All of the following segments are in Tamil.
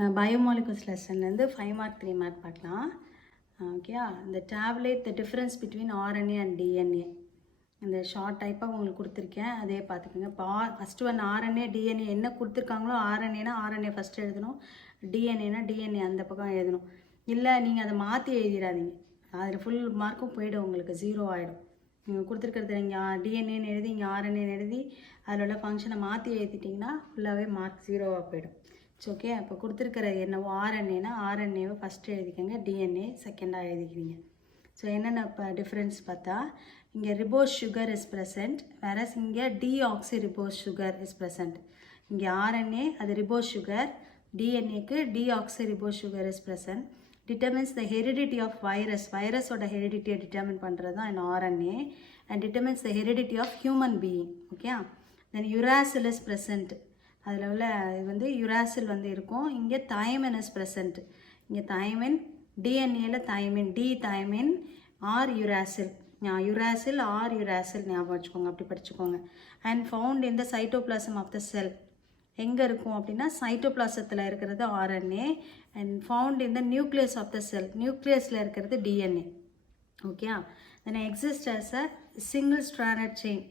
Biomolecules லெசன்லேருந்து 5 மார்க் 3 மார்க் பார்க்கலாம். ஓகேயா, இந்த tablet the difference between RNA and DNA இந்த ஷார்ட் டைப்பாக உங்களுக்கு கொடுத்துருக்கேன். அதே பார்த்துக்கோங்க. இப்போ ஃபஸ்ட்டு ஒன் ஆர்என்ஏ டிஎன்ஏ என்ன கொடுத்துருக்காங்களோ, ஆர்என்ஏனா ஆர்என்ஏ ஃபஸ்ட்டு எழுதணும், டிஎன்ஏனா டிஎன்ஏ அந்த பக்கம் எழுதணும். இல்லை நீங்கள் அதை மாற்றி எழுதிடாதீங்க, அதில் ஃபுல் மார்க்கும் போய்டும், உங்களுக்கு 0 ஆகிடும். நீங்கள் கொடுத்துருக்கிறது நீங்கள் டிஎன்ஏன்னு எழுதி இங்கே ஆர்என்ஏன்னு எழுதி அதில் உள்ள ஃபங்க்ஷனை மாற்றி எழுதிட்டிங்கன்னா ஃபுல்லாகவே மார்க் 0வாக போயிடும். ஓகே, இப்போ கொடுத்துருக்கிற என்னவோ ஆர்என்ஏனா ஆர்என்ஏவை ஃபஸ்ட்டு எழுதிக்கோங்க, டிஎன்ஏ செகண்டாக எழுதிக்கிறீங்க. ஸோ என்னென்ன இப்போ டிஃப்ரென்ஸ் பார்த்தா, இங்கே ribose sugar is present, whereas இங்கே deoxy ribose sugar is present. இங்கே ஆர்என்ஏ அது ரிபோஸ் சுகர், டிஎன்ஏக்கு deoxy ribose sugar is present. Determines the heredity of virus, வைரஸோட ஹெரிடிட்டியை டிட்டர்மின் பண்ணுறது தான் இந்த RNA. And determines the heredity of human being. Okay, then uracil is present, அதில் உள்ள இது வந்து யுராசில் வந்து இருக்கும். இங்கே தைமின் இஸ் ப்ரெசன்ட், இங்கே தைமின், டிஎன்ஏல thymine, T thymine or uracil, uracil R uracil ஞாபகம் வச்சுக்கோங்க, அப்படி படிச்சுக்கோங்க. And found in the cytoplasm of the cell, எங்கே இருக்கும் அப்படின்னா சைட்டோபிளாசத்தில் இருக்கிறது RNA. And found in the nucleus of the cell, நியூக்ளியஸில் இருக்கிறது DNA. Okay, then exist as a single stranded chain,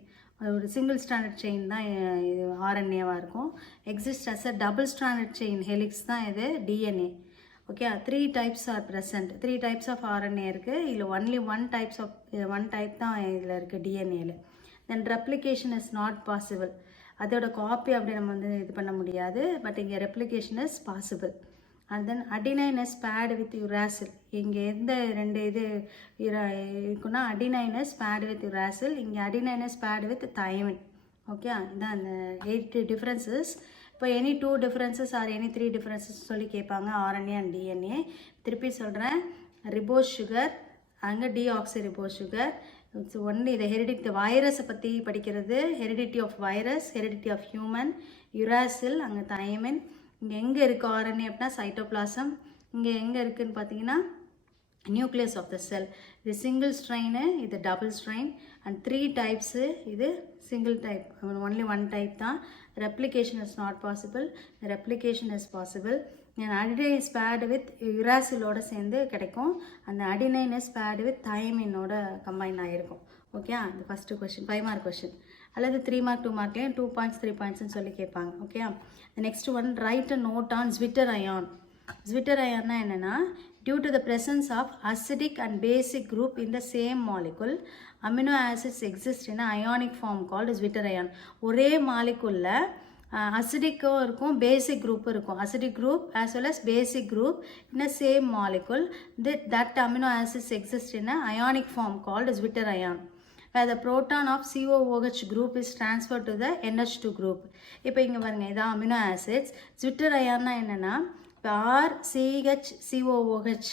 ஒரு சிங்கிள் ஸ்ட்ராண்டட் செயின் தான் இது ஆர்என்ஏவாக இருக்கும். Exist as a double stranded chain helix தான் இது DNA. Okay, 3 types are present, 3 types of RNA இருக்குது. இதில் ஒன்லி ஒன் டைப் தான் இதில் இருக்குது டிஎன்ஏல. Then replication is not possible, அதோட காப்பி அப்படி நம்ம வந்து இது பண்ண முடியாது, பட் இங்கே replication is possible. And then adenine is paired with uracil, இங்கே எந்த 2 இது இருக்குன்னா adenine is paired with uracil, இங்கே adenine is paired with thymine. Okay, இதான் அந்த 8 டிஃப்ரென்சஸ். இப்போ any 2 differences or any 3 differences சொல்லி கேட்பாங்க ஆர்என்ஏ அண்ட் டிஎன்ஏ. திருப்பி சொல்கிறேன், ரிபோஸ் சுகர், அங்கே deoxy ribose sugar. It's only இதை ஹெரிடிட்டி வைரஸை பற்றி படிக்கிறது, heredity of virus, heredity of human, uracil, அங்கே தைமின். இங்கே எங்கே இருக்குது ஆர்என்ஏ அப்படின்னா சைட்டோபிளாசம், இங்கே எங்கே இருக்குதுன்னு பார்த்தீங்கன்னா நியூக்ளியஸ் ஆஃப் த செல். இது சிங்கிள் ஸ்ட்ரெயின், இது டபுள் ஸ்ட்ரெயின். அண்ட் 3 டைப்ஸு, இது single type, only one type தான். Replication is not possible, replication is possible. Adenine is paired with யுராசிலோட சேர்ந்து கிடைக்கும், அந்த அடினைன் இஸ் பேட் வித் தைமினோட கம்பைன் ஆகிருக்கும். ஓகே, அந்த ஃபஸ்ட்டு கொஸ்டின் 5 மார்க் கொஸ்டின், அல்லது 3 மார்க் 2 மார்க்லேயும் 2 பாயிண்ட்ஸ் 3 பாயிண்ட்ஸ்னு சொல்லி கேட்பாங்க. Okay, next one, write a note on zwitter ion. Zwitter அயான்னா என்னென்னா, due to the presence of acidic and basic group in the same molecule, amino acids exist in ionic form called zwitter ion. ஒரே மாலிகுலில் அசிடிக்கும் இருக்கும், பேசிக் குரூப்பும் இருக்கும். Acidic group as well as basic group in a same molecule, that amino acids exist in a ionic form called Zwitter ion, where the proton of COOH group is transferred to the NH2 group. இப்போ இங்கே பாருங்கள், இதான் அமினோ ஆசிட்ஸ். Zwitter ion என்னென்னா, இப்போ RCHCOOH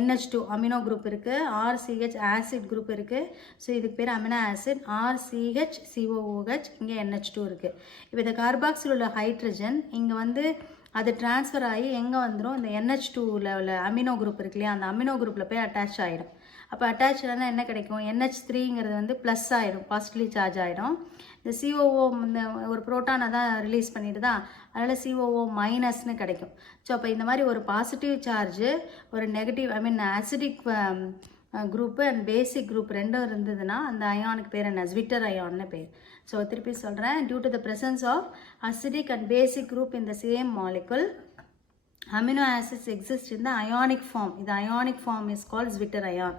NH2 அமினோ குரூப் இருக்குது, RCH ஆசிட் குரூப் இருக்குது. ஸோ இதுக்கு பேர் அமினோ ஆசிட். RCHCOOH, இங்கே NH2 இருக்குது. இப்போ இந்த கார்பாக்சில் உள்ள ஹைட்ரஜன் இங்கே வந்து அது டிரான்ஸ்ஃபர் ஆகி எங்கே வந்துடும், இந்த NH2வில் உள்ள அமினோ குரூப் இருக்கு இல்லையா, அந்த அமினோ குரூப்பில் போய் அட்டாச் ஆகிடும். அப்போ அட்டாச் ஆனால் என்ன கிடைக்கும், NH3ங்கிறது வந்து ப்ளஸ் ஆகிடும், பாசிட்டிவ்லி சார்ஜ் ஆகிடும். இந்த COO இந்த ஒரு ப்ரோட்டானை தான் ரிலீஸ் பண்ணிட்டு தான், அதனால் COO மைனஸ்னு கிடைக்கும். ஸோ அப்போ இந்த மாதிரி ஒரு பாசிட்டிவ் சார்ஜு, ஒரு negative acidic group and basic group ரெண்டும் இருந்ததுன்னா அந்த அயானுக்கு பேர் என்ன, ஜ்விட்டர் அயான்னு பேர். ஸோ திருப்பி சொல்கிறேன், due to the presence of acidic and basic group in the same molecule, amino acids exist in the ionic form. The ionic form is called Zwitter ion.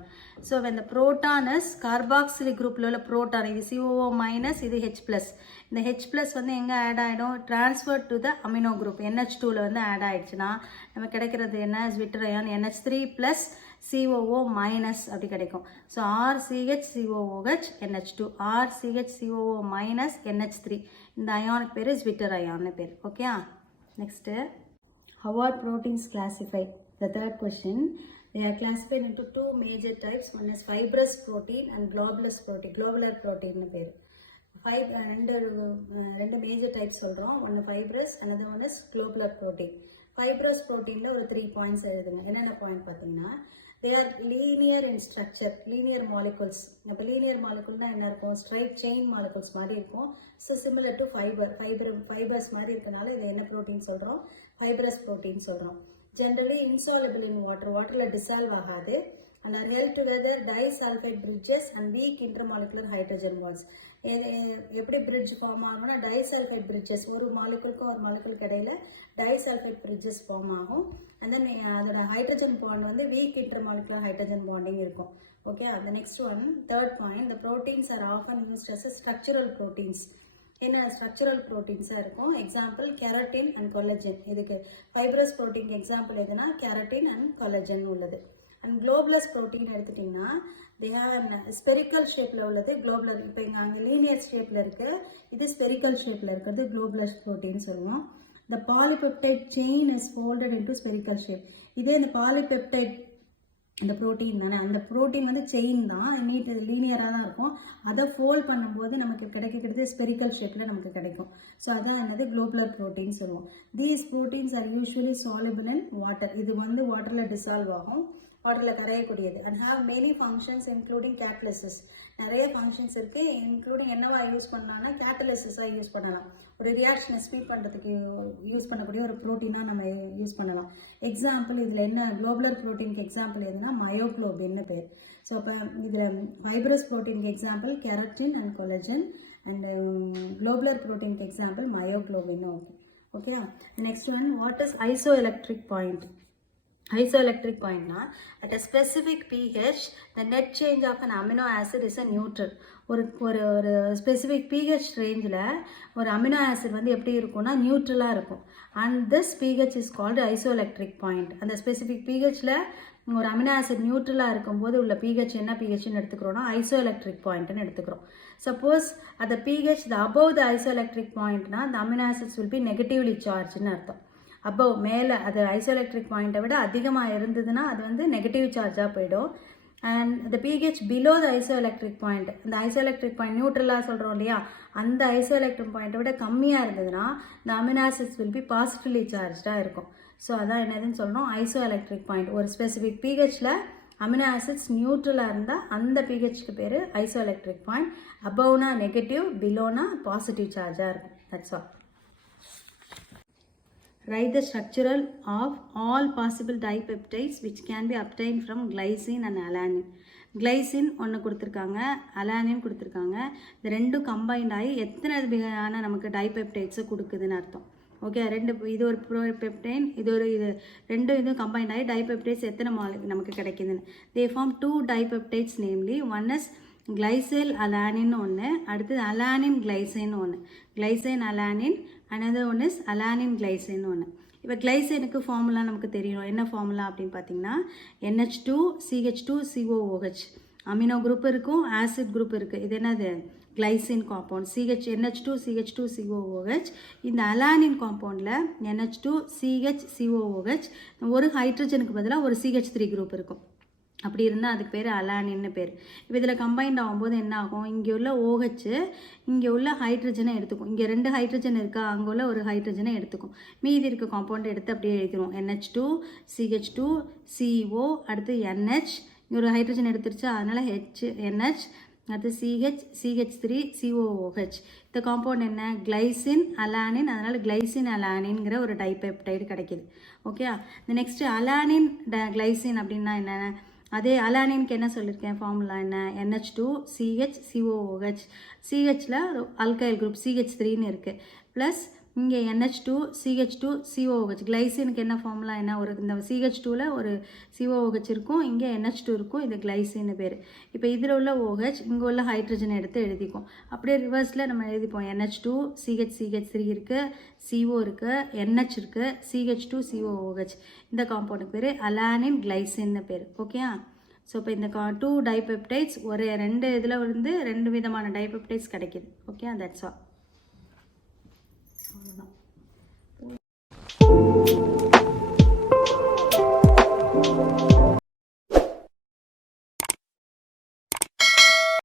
So when the proton is carboxyl group ல உள்ள proton, இது COO minus, இது H plus. இந்த H plus வந்து எங்கே ஆட் ஆகிடும், transfer to the amino group NH2ல வந்து ஆட் ஆகிடுச்சுன்னா நம்ம கிடைக்கிறது என்ன, Zwitter ion NH3 plus COO minus அப்படி கிடைக்கும். So RCHCOOH NH2, RCHCOO minus NH3, இந்த அயானுக்கு பேர் Zwitter ion பேர். Okay, next, how are proteins classified? The third question, they are classified into 2 major types. One is fibrous protein and globulous protein, globular protein னு பேர். ரெண்டு major types சொல்கிறோம். ஒன்று fibrous, another one is globular protein. Fibrous proteinல ஒரு 3 points எழுதுங்க. என்னென்ன பாயிண்ட் பார்த்தீங்கன்னா, they are linear in structure, linear molecules. இப்போ linear moleculeனா என்ன இருக்கும், straight chain molecules மாதிரி இருக்கும். So similar to fibers மாதிரி இருக்கனால இதை என்ன protein சொல்கிறோம், fibrous protein சொல்கிறோம். Generally insoluble in water, waterல dissolve ஆகாது and are held together disulfide bridges and weak intermolecular hydrogen bonds. எப்படி bridge ஃபார்ம் ஆகும்னா disulfide bridges, ஒரு மாலிகுலுக்கும் ஒரு மாலிகுலுக்கு இடையில disulfide bridges ஃபார்ம் ஆகும். and then அதோட ஹைட்ரஜன் பாண்ட் வந்து weak intermolecular hydrogen bonding இருக்கும். Okay, the next one, third point, the proteins are often used as a structural proteins. என்ன ஸ்ட்ரக்சரல் ப்ரோட்டீன்ஸாக இருக்கும், எக்ஸாம்பிள் கெரட்டின் அண்ட் கொலஜன். இதுக்கு ஃபைப்ரஸ் ப்ரோட்டீன் எக்ஸாம்பிள் எதுனா கெரட்டின் அண்ட் கொலஜன் உள்ளது. அண்ட் குளோபுலஸ் ப்ரோட்டீன் எடுத்துட்டிங்கன்னா they have ஸ்பெரிக்கல் ஷேப்பில் உள்ளது குளோபுலர். இப்போ இங்கே அங்கே லீனியர் ஷேப்பில் இருக்குது, இது ஸ்பெரிக்கல் ஷேப்பில் இருக்கிறது குளோபுலஸ் ப்ரோட்டீன் சொல்லுவோம். the polypeptide chain is folded into spherical shape. இதே இந்த பாலிபெப்டைட் இந்த ப்ரோட்டீன் தானே, அந்த ப்ரோட்டீன் வந்து செயின் தான், நீட் லீனியராக தான் இருக்கும். அதை ஃபோல்ட் பண்ணும்போது நமக்கு கிடைக்கிறது ஸ்பெரிக்கல் ஷேப்பில் நமக்கு கிடைக்கும். ஸோ அதான் என்னது குளோபுலர் ப்ரோட்டீன் சொல்லுவோம். These proteins are usually soluble in water. இது வந்து வாட்டரில் டிசால்வ் ஆகும், வாட்டரில் கரையக்கூடியது. And have many functions including catalysis. நிறைய ஃபங்க்ஷன்ஸ் இருக்குது, இன்க்ளூடிங் என்னவா யூஸ் பண்ணலாம்னா கேட்டலிசிஸாக யூஸ் பண்ணலாம். ஒரு ரியாக்ஷனை ஸ்பீட் பண்ணுறதுக்கு யூஸ் பண்ணக்கூடிய ஒரு ப்ரோட்டீனாக நம்ம யூஸ் பண்ணலாம். எக்ஸாம்பிள் இதில் என்ன குளோபுலர் ப்ரோட்டீனுக்கு எக்ஸாம்பிள் எதுனா மயோக்ளோபின்னு பேர். ஸோ அப்போ இதில் ஃபைப்ரஸ் ப்ரோட்டீனுக்கு example keratin and collagen, and globular ப்ரோட்டீனுக்கு example myoglobin. Okay, next one, what is isoelectric point? Isoelectric point na, at a specific pH the net change of an amino acid is a neutral. ஒரு specific pH rangeல ஒரு amino acid வந்து எப்படி இருக்கும்னா நியூட்ரலா இருக்கும். and this pH is called isoelectric point. அந்த specific pHல ஒரு amino acid நியூட்ரலா இருக்கும்போது உள்ள pH என்ன pHன்னு எடுத்துக்கிறோம்னா isoelectric pointன்னு எடுத்துக்கிறோம். suppose at the pH the above the isoelectric point na the amino acids will be negatively chargedன்னு அர்த்தம். அப்போ மேலே அது ஐசோஎலக்ட்ரிக் பாயிண்ட்டை விட அதிகமாக இருந்ததுன்னா அது வந்து நெகட்டிவ் சார்ஜாக போயிடும். And the pH below the isoelectric point, இந்த ஐசோஎலக்ட்ரிக் பாயிண்ட் நியூட்ரலாக சொல்கிறோம் இல்லையா, அந்த ஐசோஎலக்ட்ரிக் பாயிண்ட்டை விட கம்மியாக இருந்ததுன்னா the amino acids will be positively chargedஆக இருக்கும். ஸோ அதான் என்னதுன்னு சொல்லணும், ஐசோஎலக்ட்ரிக் பாயிண்ட். ஒரு ஸ்பெசிஃபிக் pHல அமினோ ஆசிட்ஸ் நியூட்ரலாக இருந்தால் அந்த pHக்கு பேர் ஐசோஎலக்ட்ரிக் பாயிண்ட். அபவ்னா நெகட்டிவ், பிலோனா பாசிட்டிவ் சார்ஜாக இருக்கும். That's all. Write the structural of all possible dipeptides which can be obtained from glycine and alanine. Glycine ஒன்று கொடுத்துருக்காங்க, அலானின் கொடுத்துருக்காங்க. இந்த ரெண்டும் கம்பைண்ட் ஆகி எத்தனை வகையான நமக்கு டைபெப்டைட்ஸை கொடுக்குதுன்னு அர்த்தம். ஓகே, இது ஒரு ப்ரோபெப்டைன், இது ரெண்டும் கம்பைண்ட் ஆகி டைபெப்டைட்ஸ் எத்தனை நமக்கு கிடைக்குதுன்னு. They form 2 dipeptides, namely one is கிளைசைல் அலானின்னு ஒன்று, அடுத்தது அலானின் கிளைசைன்னு ஒன்று. கிளைசைன் அலானின், another one is அலானின் கிளைசைன்னு ஒன்று. இப்போ கிளைசைனுக்கு ஃபார்முலா நமக்கு தெரியும். என்ன ஃபார்முலா அப்படின்னு பார்த்தீங்கன்னா NH2CH2COOH. அமினோ குரூப் இருக்கும், ஆசிட் குரூப் இருக்குது. இது என்னது கிளைசின் காம்பவுண்ட், NH2CH2COOH. இந்த அலானின் காம்பவுண்டில் NH2CHCOOH, ஒரு ஹைட்ரஜனுக்கு பதிலாக ஒரு CH3 குரூப் இருக்கும். அப்படி இருந்தால் அதுக்கு பேர் அலானின்னு பேர். இப்போ இதில் கம்பைண்ட் ஆகும்போது என்ன ஆகும், இங்கே உள்ள OH இங்கே உள்ள ஹைட்ரஜனை எடுத்துக்கும். இங்கே 2 ஹைட்ரஜன் இருக்கா, அங்கே உள்ள ஒரு ஹைட்ரஜனை எடுத்துக்கும். மீதி இருக்க காம்பவுண்ட் எடுத்து அப்படியே எழுதிடும். NH2CH2CO, அடுத்து NH, இங்கே ஒரு ஹைட்ரஜன் எடுத்துருச்சு அதனால் NH, அடுத்து CH3COOH. இந்த காம்பவுண்ட் என்ன, கிளைசின் அலானின், அதனால் கிளைசின் அலானின்ங்கிற ஒரு டைபெப்டைடு கிடைக்கிது. ஓகே, இந்த நெக்ஸ்ட்டு அலானின் கிளைசின் அப்படின்னா என்னென்ன, அதே அலானின்க்கு என்ன சொல்லியிருக்கேன், ஃபார்முலா என்ன, NH2CHCOOH. CHல அல்கைல் குரூப் CH3ன்னு இருக்குது, ப்ளஸ் இங்கே NH2CH2COOH. கிளைசினுக்கு என்ன ஃபார்முலா என்ன, ஒரு இந்த CH2ல ஒரு COOH இருக்கும், இங்கே NH2 இருக்கும், இது கிளைசின்னு பேர். இப்போ இதில் உள்ள OH இங்கே உள்ள ஹைட்ரஜனை எடுத்து எழுதிக்கும். அப்படியே ரிவர்ஸில் நம்ம எழுதிப்போம். NH2CH3 இருக்குது, CO இருக்குது, NH இருக்குது, CH2COOH. இந்த காம்பவுண்டுக்கு பேர் அலானின் கிளைசின்னு பேர். ஓகேயா, ஸோ இப்போ இந்த 2 டைபெப்டைட்ஸ் ஒரு 2 இதில் வந்து 2 விதமான டைபெப்டைட்ஸ் கிடைக்கிது. Okay, that's all. அவ்வளோதான்.